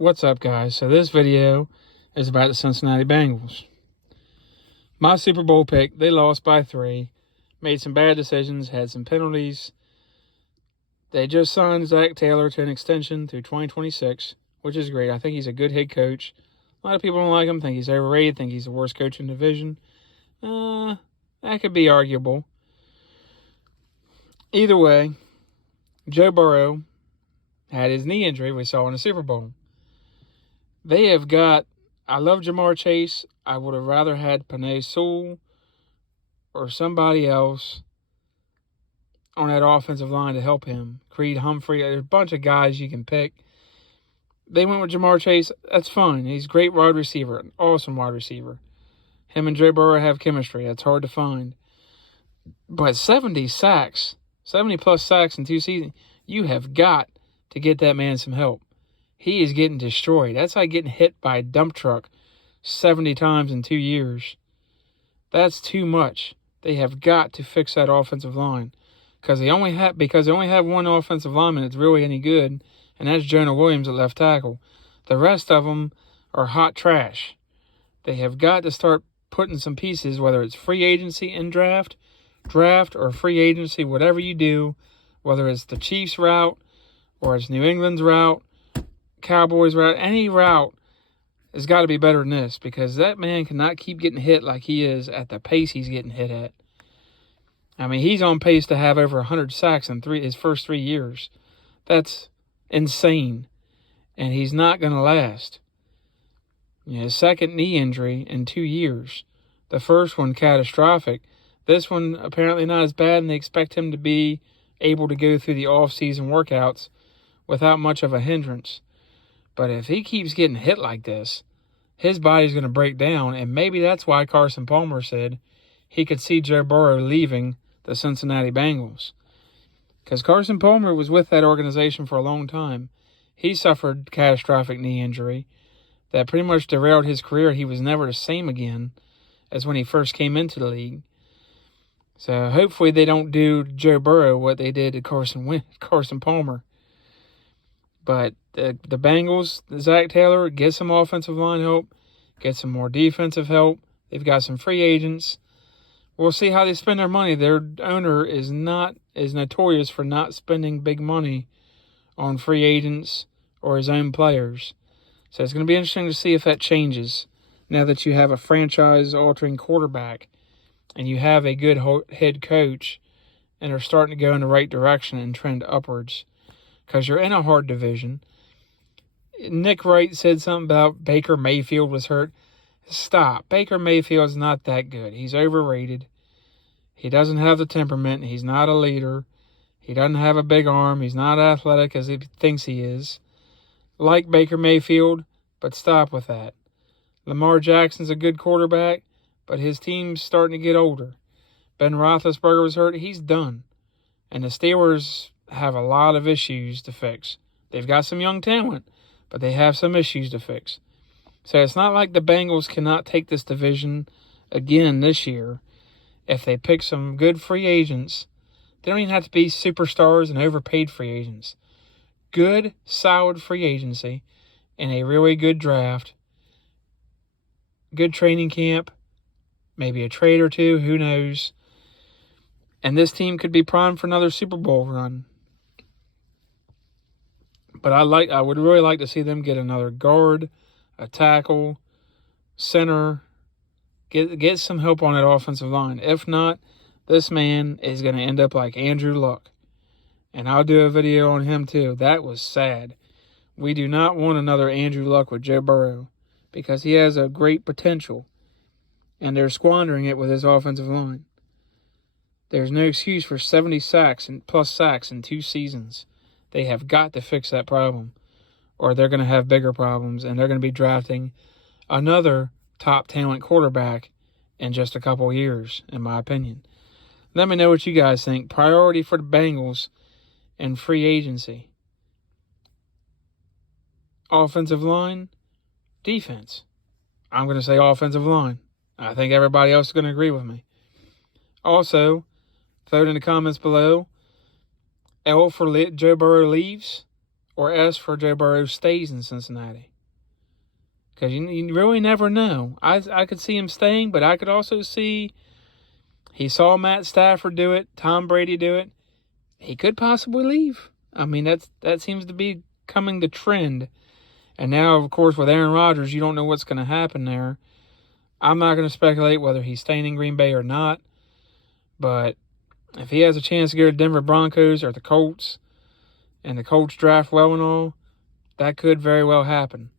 What's up, guys? So this video is about the Cincinnati Bengals. My Super Bowl pick, they lost by 3, made some bad decisions, had some penalties. They just signed Zach Taylor to an extension through 2026, which is great. I think he's a good head coach. A lot of people don't like him, think he's overrated, think he's the worst coach in the division. That could be arguable. Either way, Joe Burrow had his knee injury we saw in the Super Bowl. They have got, I love Jamar Chase. I would have rather had Penei Sewell or somebody else on that offensive line to help him. Creed Humphrey, there's a bunch of guys you can pick. They went with Jamar Chase. That's fine. He's a great wide receiver, an awesome wide receiver. Him and Joe Burrow have chemistry. That's hard to find. But 70 sacks, 70-plus sacks in 2 seasons, you have got to get that man some help. He is getting destroyed. That's like getting hit by a dump truck 70 times in 2 years. That's too much. They have got to fix that offensive line because they only have one offensive lineman that's really any good, and that's Jonah Williams at left tackle. The rest of them are hot trash. They have got to start putting some pieces, whether it's free agency and draft or free agency, whatever you do, whether it's the Chiefs route or it's New England's route, Cowboys route, any route has got to be better than this because that man cannot keep getting hit like he is at the pace he's getting hit at. I mean, he's on pace to have over 100 sacks in his first 3 years. That's insane, and he's not going to last. His second knee injury in 2 years. The first one catastrophic. This one apparently not as bad, and they expect him to be able to go through the off-season workouts without much of a hindrance. But if he keeps getting hit like this, his body's going to break down, and maybe that's why Carson Palmer said he could see Joe Burrow leaving the Cincinnati Bengals. Because Carson Palmer was with that organization for a long time. He suffered catastrophic knee injury that pretty much derailed his career. He was never the same again as when he first came into the league. So hopefully they don't do Joe Burrow what they did to Carson Palmer. But the Bengals, Zach Taylor, get some offensive line help, get some more defensive help. They've got some free agents. We'll see how they spend their money. Their owner is notorious for not spending big money on free agents or his own players. So it's going to be interesting to see if that changes now that you have a franchise-altering quarterback and you have a good head coach and are starting to go in the right direction and trend upwards. Because you're in a hard division. Nick Wright said something about Baker Mayfield was hurt. Stop. Baker Mayfield's not that good. He's overrated. He doesn't have the temperament. He's not a leader. He doesn't have a big arm. He's not athletic as he thinks he is. Like Baker Mayfield, but stop with that. Lamar Jackson's a good quarterback, but his team's starting to get older. Ben Roethlisberger was hurt. He's done. And the Steelers have a lot of issues to fix. They've got some young talent, but they have some issues to fix. So it's not like the Bengals cannot take this division again this year if they pick some good free agents. They don't even have to be superstars and overpaid free agents. Good, solid free agency and a really good draft. Good training camp. Maybe a trade or two, who knows. And this team could be primed for another Super Bowl run. But I would really like to see them get another guard, a tackle, center, get some help on that offensive line. If not, this man is going to end up like Andrew Luck. And I'll do a video on him too. That was sad. We do not want another Andrew Luck with Joe Burrow because he has a great potential. And they're squandering it with his offensive line. There's no excuse for 70 sacks and plus sacks in 2 seasons. They have got to fix that problem, or they're going to have bigger problems, and they're going to be drafting another top talent quarterback in just a couple years, in my opinion. Let me know what you guys think. Priority for the Bengals and free agency. Offensive line, defense. I'm going to say offensive line. I think everybody else is going to agree with me. Also, vote in the comments below. L for Joe Burrow leaves or S for Joe Burrow stays in Cincinnati. Because you really never know. I could see him staying, but I could also see he saw Matt Stafford do it, Tom Brady do it. He could possibly leave. I mean, that seems to be becoming the trend. And now, of course, with Aaron Rodgers, you don't know what's going to happen there. I'm not going to speculate whether he's staying in Green Bay or not. But if he has a chance to go to Denver Broncos or the Colts, and the Colts draft well and all, that could very well happen.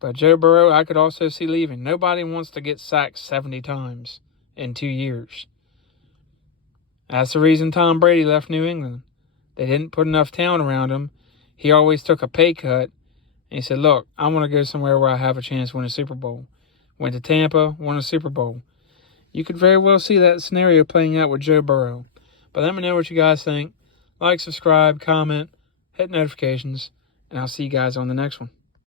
But Joe Burrow, I could also see leaving. Nobody wants to get sacked 70 times in 2 years. That's the reason Tom Brady left New England. They didn't put enough talent around him. He always took a pay cut. And he said, look, I want to go somewhere where I have a chance to win a Super Bowl. Went to Tampa, won a Super Bowl. You could very well see that scenario playing out with Joe Burrow. But let me know what you guys think. Like, subscribe, comment, hit notifications, and I'll see you guys on the next one.